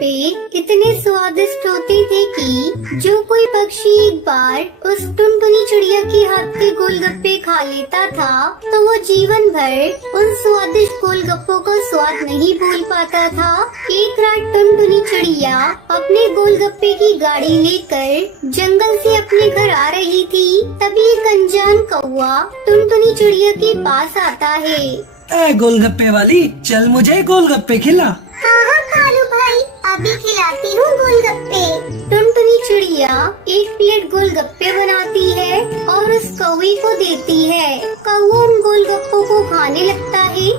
गोलगप्पे इतने स्वादिष्ट होते थे कि जो कोई पक्षी एक बार उस टुनटुनी चिड़िया के हाथ के गोलगप्पे खा लेता था तो वो जीवन भर उन स्वादिष्ट गोलगप्पों का स्वाद नहीं भूल पाता था। एक रात टुनटुनी चिड़िया अपने गोलगप्पे की गाड़ी लेकर जंगल से अपने घर आ रही थी। तभी एक अनजान कौवा टुनटुनी चिड़िया के पास आता है। गोलगप्पे वाली, चल मुझे गोलगप्पे खिला। हाँ हाँ कालू भाई, अभी खिलाती हूँ गोलगप्पे। टुनटुनी चिड़िया एक प्लेट गोलगप्पे बनाती है और उस कौवे को देती है। कौवा उन गोलगप्पों को खाने लगता है।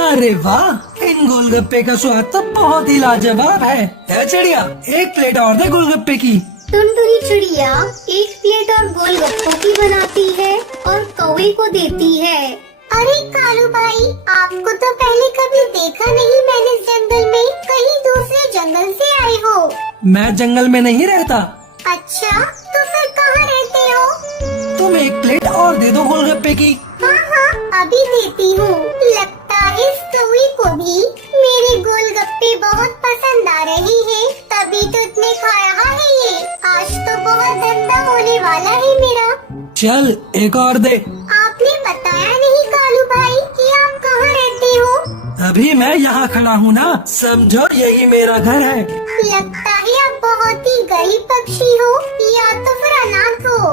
अरे वाह, इन गोलगप्पे का स्वाद तो बहुत ही लाजवाब है। चिड़िया, एक प्लेट और दे गोलगप्पे की। टुनटुनी चिड़िया एक प्लेट और गोलगप्पों की बनाती है और कौवे को देती है। अरे कालू भाई, आपको तो पहले कभी देखा नहीं मैंने जंगल में, कहीं दूसरे जंगल से आए हो? मैं जंगल में नहीं रहता। अच्छा, तो फिर कहाँ रहते हो? तुम एक प्लेट और दे दो गोलगप्पे की। हाँ हाँ, अभी देती हूँ। लगता है इस कौवे को भी मेरे गोलगप्पे बहुत पसंद आ रहे हैं, तभी तो इतने खा रहा है ये। आज तो बहुत धंधा होने वाला है मेरा। चल एक और दे। आपने बताया नहीं कालू भाई कि आप कहाँ रहते हो? अभी मैं यहाँ खड़ा हूँ ना, समझो यही मेरा घर है। लगता है आप बहुत ही गरीब पक्षी हो या तो फिर अनाथ हो।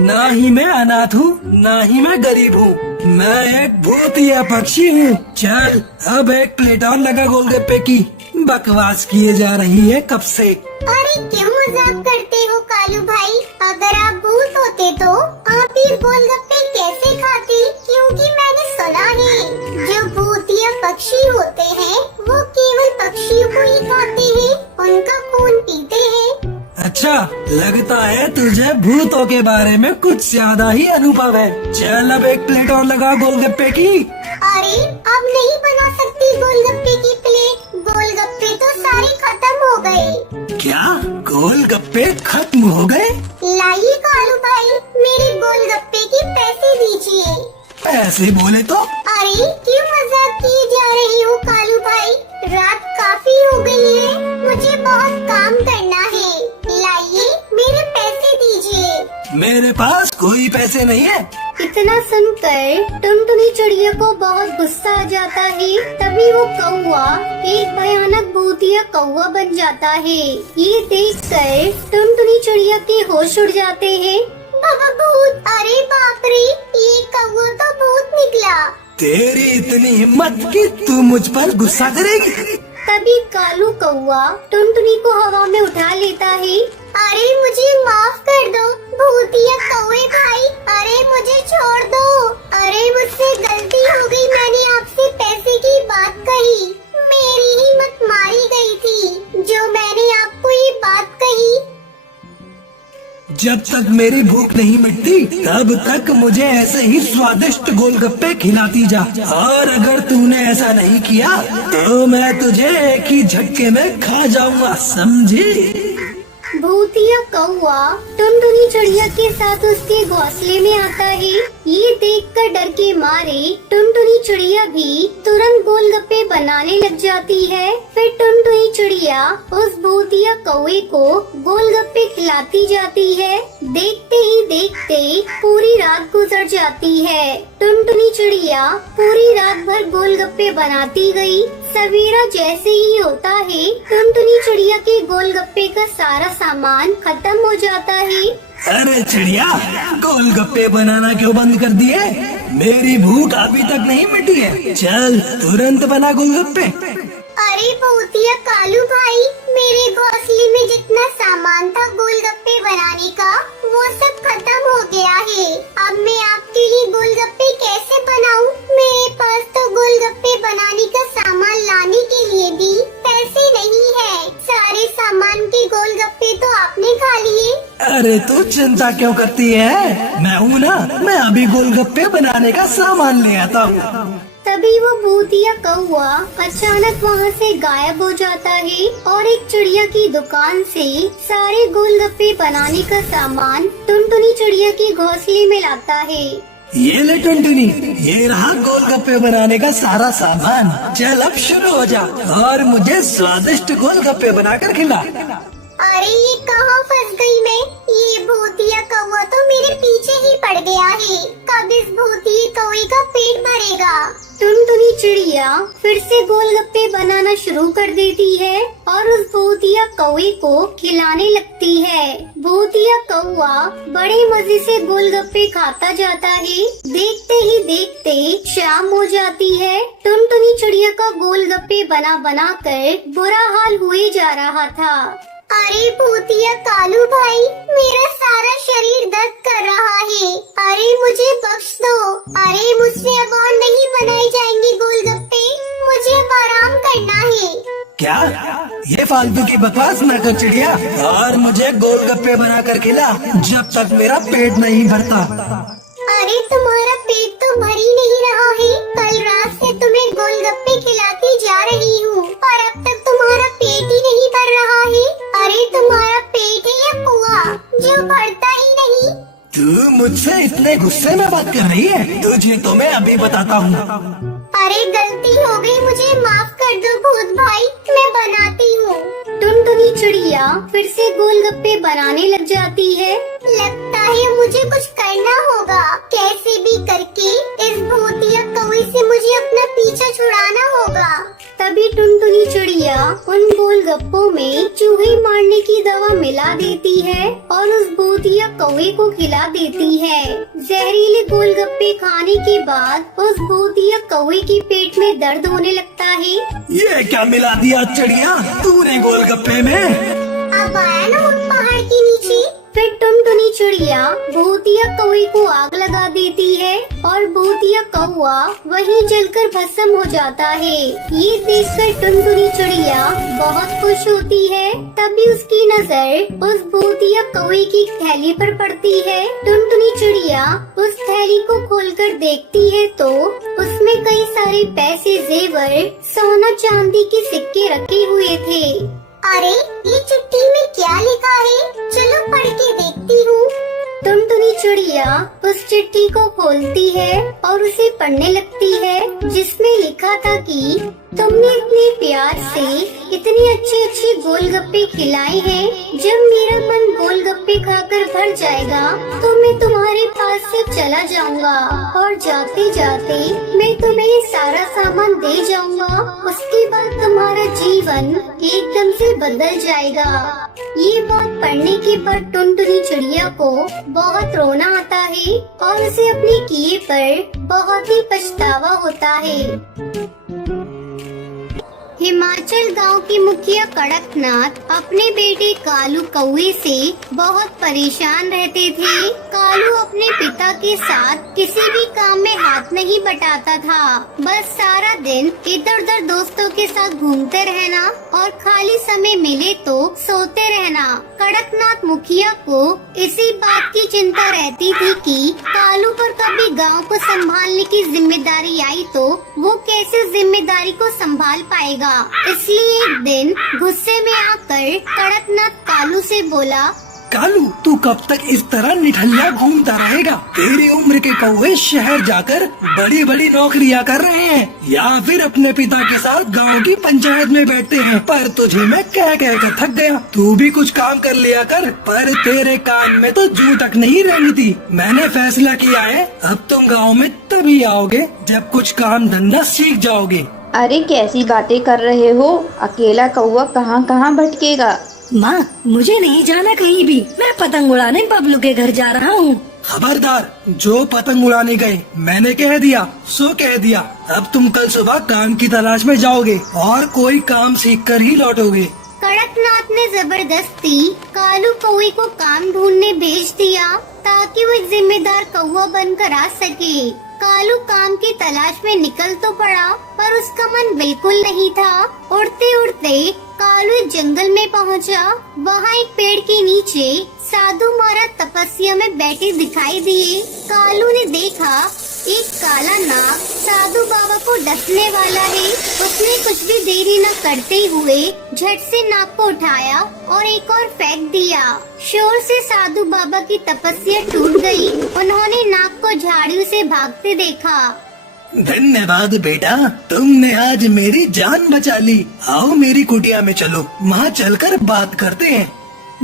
ना ही मैं अनाथ हूँ, ना ही मैं गरीब हूँ, मैं एक भूतिया पक्षी हूँ। चल अब एक प्लेट और लगा गोलगप्पे की। बकवास किए जा रही है कब से। अरे क्यों मजाक करते हो कालू भाई? अगर आप भूत होते तो आप ये गोलगप्पे कैसे खाते? क्योंकि मैंने सुना है जो भूतिया पक्षी होते हैं वो केवल पक्षियों को ही खाते हैं, उनका खून पीते हैं। अच्छा, लगता है तुझे भूतों के बारे में कुछ ज्यादा ही अनुभव है। चल अब एक प्लेट और लगा गोलगप्पे की। अरे अब नहीं बना सकती गोलगप्पे की प्लेट, गोलगप्पे तो सारे खत्म हो गए। क्या गोलगप्पे खत्म हो गए? लाइए कालू भाई, मेरे गोलगप्पे के पैसे दीजिए। पैसे बोले तो? अरे क्यों मजाक किए जा रही हो कालू भाई? रात काफी हो गई है, मुझे बहुत काम करना है। लाइए मेरे पैसे दीजिए। मेरे पास कोई पैसे नहीं है। इतना सुनकर टुनटुनी चिड़िया को बहुत गुस्सा आ जाता है। तभी वो कौवा एक भयानक भूतिया कौवा बन जाता है। ये देखकर टुनटुनी चिड़िया के होश उड़ जाते हैं। बाबा भूत! अरे बाप रे, ये कौवा तो भूत निकला। तेरी इतनी हिम्मत कि तू मुझ पर गुस्सा करेगी? तभी कालू कौवा टुनटुनी को हवा में उठा लेता है। अरे मुझे माफ कर दो भूतिया कौवे भाई, अरे मुझे छोड़ दो। अरे मुझसे गलती हो गई, मैंने आपसे पैसे की बात कही, मेरी हिम्मत मारी गई थी जो मैंने आपको ये बात कही। जब तक मेरी भूख नहीं मिटती तब तक मुझे ऐसे ही स्वादिष्ट गोलगप्पे खिलाती जा, और अगर तूने ऐसा नहीं किया तो मैं तुझे एक ही झटके में खा जाऊंगा, समझी? भूतिया कौवा टुनटुनी चिड़िया के साथ उसके घोंसले में आता है। ये देखकर डर के मारे टुनटुनी चिड़िया भी तुरंत गोलगप्पे बनाने लग जाती है। फिर टुनटुनी चिड़िया उस भूतिया कौवे को गोलगप्पे खिलाती जाती है। देखते ही देखते पूरी रात गुजर जाती है। टुनटुनी चिड़िया पूरी रात भर गोलगप्पे बनाती गई। सवेरा जैसे ही होता है टुनटुनी चिड़िया के गोलगप्पे का सारा सामान खत्म हो जाता है। अरे चिड़िया, गोलगप्पे बनाना क्यों बंद कर दिए? मेरी भूख अभी तक नहीं मिटी है, चल तुरंत बना गोलगप्पे। अरे भूतिया कालू भाई, मेरे घोंसले में जितना सामान था गोलगप्पे बनाने का वो सब खत्म हो गया है। अब मैं आपके लिए गोलगप्पे कैसे बनाऊं? मेरे पास तो गोलगप्पे बनाने का सामान लाने के लिए भी पैसे नहीं है। सारे सामान के गोलगप्पे तो आपने खा लिए। अरे तू चिंता क्यों करती है, मैं हूँ ना, मैं अभी गोलगप्पे बनाने का सामान ले आता हूँ। तभी वो भूतिया कौवा अचानक वहाँ से गायब हो जाता है और एक चिड़िया की दुकान से सारे गोलगप्पे बनाने का सामान टुनटुनी चिड़िया के घोंसले में लाता है। ये ले टुनटुनी, ये रहा गोलगप्पे बनाने का सारा सामान। चल अब शुरू हो जा और मुझे स्वादिष्ट गोलगप्पे बनाकर खिला। अरे ये कहाँ फंस गई मैं? ये भूतिया कौवा तो मेरे पीछे ही पड़ गया है। कब इस भूतिया कौवे का पेट भरेगा? टुनटुनी चिड़िया फिर से गोलगप्पे बनाना शुरू कर देती है और उस भूतिया कौवे को खिलाने लगती है। भूतिया कौवा बड़े मजे से गोलगप्पे खाता जाता है। देखते ही देखते शाम हो जाती है। टुनटुनी चिड़िया का गोलगप्पे बना बना कर बुरा हाल हुए जा रहा था। अरे भूतिया कालू भाई, मेरा सारा शरीर दर्द कर रहा है। अरे मुझे बख्श दो। अरे मुझसे अब और नहीं बनाए जाएंगे गोलगप्पे, मुझे अब आराम करना है। क्या? ये फालतू की बकवास न कर चिड़िया और मुझे गोलगप्पे बना कर खिला जब तक मेरा पेट नहीं भरता। अरे तुम्हारा पेट तो भर ही नहीं रहा है। कल रात से तुम्हें गोलगप्पे खिलाती जा रही हूँ और अब तक तुम्हारा पेट ही नहीं भर रहा है। अरे तुम्हारा पेट है या कुआं जो भरता ही नहीं? तू मुझसे इतने गुस्से में बात कर रही है? तुझे तो मैं अभी बताता हूँ। अरे गलती हो गई, मुझे माफ कर दो भूत भाई, मैं बनाती हूँ। टुनटुनी चिड़िया फिर से गोलगप्पे बनाने लग जाती है। लगता है मुझे कुछ करना होगा, कैसे भी करके इस भूतिया कौवे से मुझे अपना पीछा छुड़ाना होगा। तभी टुनटुनी चिड़िया उन गोलगप्पों में चूहे मारने की दवा मिला देती है और उस भूतिया कौवे को खिला देती है। जहरीले गोलगप्पे खाने के बाद उस भूतिया कौवे के पेट में दर्द होने लगता है। ये क्या मिला दिया चिड़िया तूने गोलगप्पे में? अब आया ना उस पहाड़ के नीचे। फिर टुनटुनी चिड़िया भूतिया कौवे को आग लगा देती है और भूतिया कौवा वहीं जलकर भस्म हो जाता है। ये देखकर टुनटुनी चिड़िया बहुत खुश होती है। तभी उसकी नजर उस भूतिया कौवे की थैली पर पड़ती है। टुनटुनी चिड़िया उस थैली को खोलकर देखती है तो उसमें कई सारे पैसे, जेवर, सोना चांदी के सिक्के रखे हुए थे। अरे ये चिट्ठी में क्या लिखा है? चलो पढ़ के देखती हूँ। टुनटुनी चिड़िया उस चिट्ठी को खोलती है और उसे पढ़ने लगती है, जिसमें लिखा था कि तुमने इतने प्यार से इतने अच्छे अच्छे गोलगप्पे खिलाए हैं। जब मेरा मन गोलगप्पे खाकर भर जाएगा तो मैं तुम्हारे पास से चला जाऊंगा और जाते जाते मैं तुम्हें ये सारा सामान दे जाऊंगा। उसके बाद तुम्हारा जीवन एकदम से बदल जाएगा। ये बात पढ़ने के बाद टुनटुनी चिड़िया को बहुत रोना आता है और उसे अपने किए पर बहुत ही पछतावा होता है। हिमाचल गांव के मुखिया कड़कनाथ अपने बेटे कालू कौवे से बहुत परेशान रहते थे। कालू अपने पिता के साथ किसी भी काम में हाथ नहीं बटाता था, बस सारा दिन इधर उधर दोस्तों के साथ घूमते रहना और खाली समय मिले तो सोते रहना। कड़कनाथ मुखिया को इसी बात की चिंता रहती थी कि कालू पर कभी गांव को संभालने की जिम्मेदारी आई तो वो कैसे जिम्मेदारी को संभाल पाएगा। इसलिए एक दिन गुस्से में आकर कड़कनाथ कालू से बोला, कालू तू कब तक इस तरह निठल्ला घूमता रहेगा? तेरी उम्र के कौवे शहर जाकर बड़ी बड़ी नौकरियां कर रहे हैं या फिर अपने पिता के साथ गांव की पंचायत में बैठते हैं। पर तुझे मैं कह कर थक गया, तू भी कुछ काम कर लिया कर। पर तेरे कान में तो जू तक नहीं रहनी थी। मैंने फैसला किया है अब तुम गाँव में तभी आओगे जब कुछ काम धंधा सीख जाओगे। अरे कैसी बातें कर रहे हो? अकेला कौवा कहाँ कहाँ भटकेगा। माँ मुझे नहीं जाना कहीं भी, मैं पतंग उड़ाने बबलू के घर जा रहा हूँ। खबरदार, जो पतंग उड़ाने गए मैंने कह दिया सो कह दिया। अब तुम कल सुबह काम की तलाश में जाओगे और कोई काम सीख कर ही लौटोगे। कड़कनाथ ने जबरदस्ती कालू कौवे को काम ढूंढने भेज दिया ताकि वो एक जिम्मेदार कौवा बनकर आ सके। कालू काम की तलाश में निकल तो पड़ा पर उसका मन बिल्कुल नहीं था। उड़ते उड़ते कालू एक जंगल में पहुंचा। वहाँ एक पेड़ के नीचे साधु महाराज तपस्या में बैठे दिखाई दिए। कालू ने देखा एक काला नाग साधु बाबा को डसने वाला है। उसने कुछ भी देरी न करते हुए झट से नाग को उठाया और एक और फेंक दिया। शोर से साधु बाबा की तपस्या टूट गई। उन्होंने नाग को झाड़ियों से भागते देखा। धन्यवाद बेटा, तुमने आज मेरी जान बचा ली। आओ मेरी कुटिया में चलो, वहाँ चलकर बात करते हैं।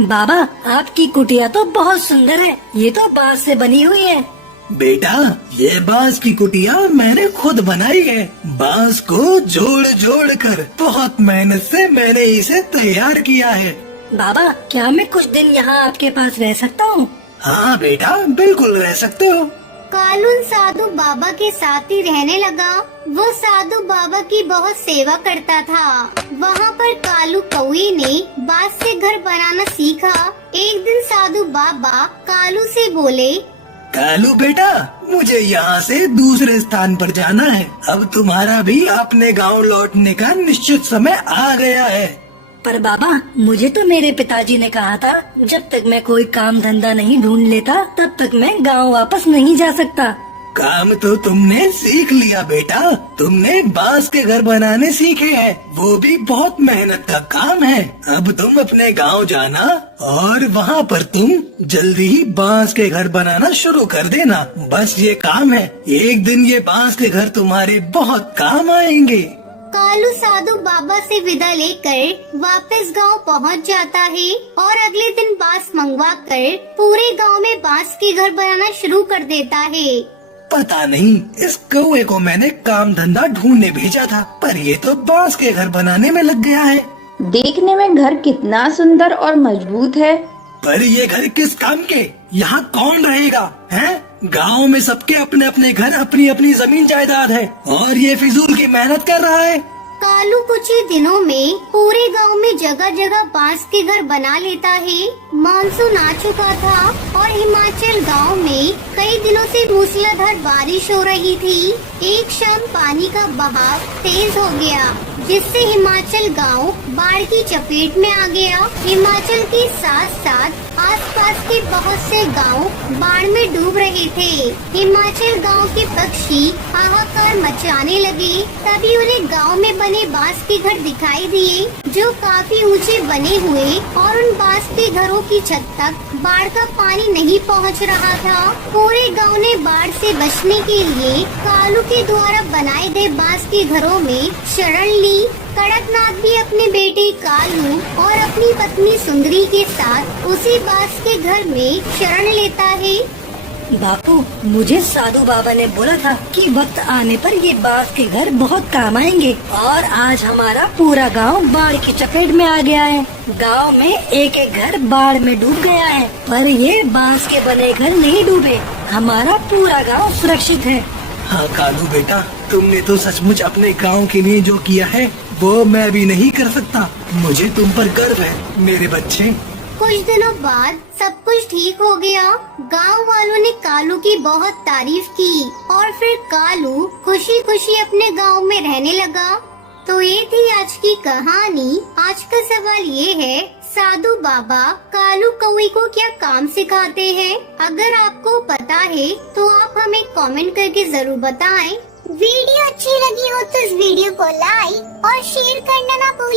बाबा आपकी कुटिया तो बहुत सुंदर है, ये तो बांस से बनी हुई है। बेटा ये बांस की कुटिया मैंने खुद बनाई है। बांस को जोड़ जोड़ कर बहुत मेहनत से मैंने इसे तैयार किया है। बाबा क्या मैं कुछ दिन यहाँ आपके पास रह सकता हूँ? हाँ बेटा बिल्कुल रह सकते हो। कालू साधु बाबा के साथ ही रहने लगा। वो साधु बाबा की बहुत सेवा करता था। वहाँ पर कालू कौए ने बांस से घर बनाना सीखा। एक दिन साधु बाबा कालू से बोले, कालू बेटा मुझे यहाँ से दूसरे स्थान पर जाना है। अब तुम्हारा भी अपने गांव लौटने का निश्चित समय आ गया है। पर बाबा मुझे तो मेरे पिताजी ने कहा था जब तक मैं कोई काम धंधा नहीं ढूंढ लेता तब तक मैं गांव वापस नहीं जा सकता। काम तो तुमने सीख लिया बेटा, तुमने बांस के घर बनाने सीखे हैं, वो भी बहुत मेहनत का काम है। अब तुम अपने गांव जाना और वहाँ पर तुम जल्दी ही बांस के घर बनाना शुरू कर देना। बस ये काम है, एक दिन ये बांस के घर तुम्हारे बहुत काम आएंगे। कालू साधु बाबा से विदा लेकर वापस गांव पहुंच जाता है और अगले दिन बांस मंगवा कर पूरे गांव में बांस के घर बनाना शुरू कर देता है। पता नहीं इस कौवे को मैंने काम धंधा ढूंढने भेजा था, पर ये तो बांस के घर बनाने में लग गया है। देखने में घर कितना सुंदर और मजबूत है। पर ये घर किस काम के? यहाँ कौन रहेगा हैं? गांव में सबके अपने अपने घर, अपनी अपनी जमीन जायदाद है और ये फिजूल की मेहनत कर रहा है। कालू कुछ ही दिनों में पूरे गांव में जगह जगह बांस के घर बना लेता है। मानसून आ चुका था और हिमाचल गांव में कई दिनों से मूसलाधार बारिश हो रही थी। एक शाम पानी का बहाव तेज हो गया जिससे हिमाचल गांव बाढ़ की चपेट में आ गया। हिमाचल के साथ साथ आसपास के बहुत से गांव बाढ़ में डूब रहे थे। हिमाचल गांव के पक्षी हाहाकार मचाने लगे। तभी उन्हें गांव में बने बांस के घर दिखाई दिए जो काफी ऊंचे बने हुए और उन बांस के घरों की छत तक बाढ़ का पानी नहीं पहुंच रहा था। पूरे गांव ने बाढ़ से बचने के लिए कालू के द्वारा बनाए गए बांस के घरों में शरण ली। कड़कनाथ भी अपने बेटे कालू और अपनी पत्नी सुंदरी के साथ उसी बांस के घर में शरण लेता है। बापू मुझे साधु बाबा ने बोला था कि वक्त आने पर ये बांस के घर बहुत काम आएंगे और आज हमारा पूरा गांव बाढ़ की चपेट में आ गया है। गांव में एक एक घर बाढ़ में डूब गया है, पर ये बांस के बने घर नहीं डूबे। हमारा पूरा गांव सुरक्षित है। हाँ कालू बेटा, तुमने तो सचमुच अपने गांव के लिए जो किया है वो मैं भी नहीं कर सकता। मुझे तुम पर गर्व है मेरे बच्चे। कुछ दिनों बाद सब कुछ ठीक हो गया। गांव वालों ने कालू की बहुत तारीफ की और फिर कालू खुशी खुशी अपने गांव में रहने लगा। तो ये थी आज की कहानी। आज का सवाल ये है, साधु बाबा कालू कौवे को क्या काम सिखाते हैं? अगर आपको पता है तो आप हमें कमेंट करके जरूर बताएं। वीडियो अच्छी लगी हो तो इस वीडियो को लाइक और शेयर करना ना भूलें।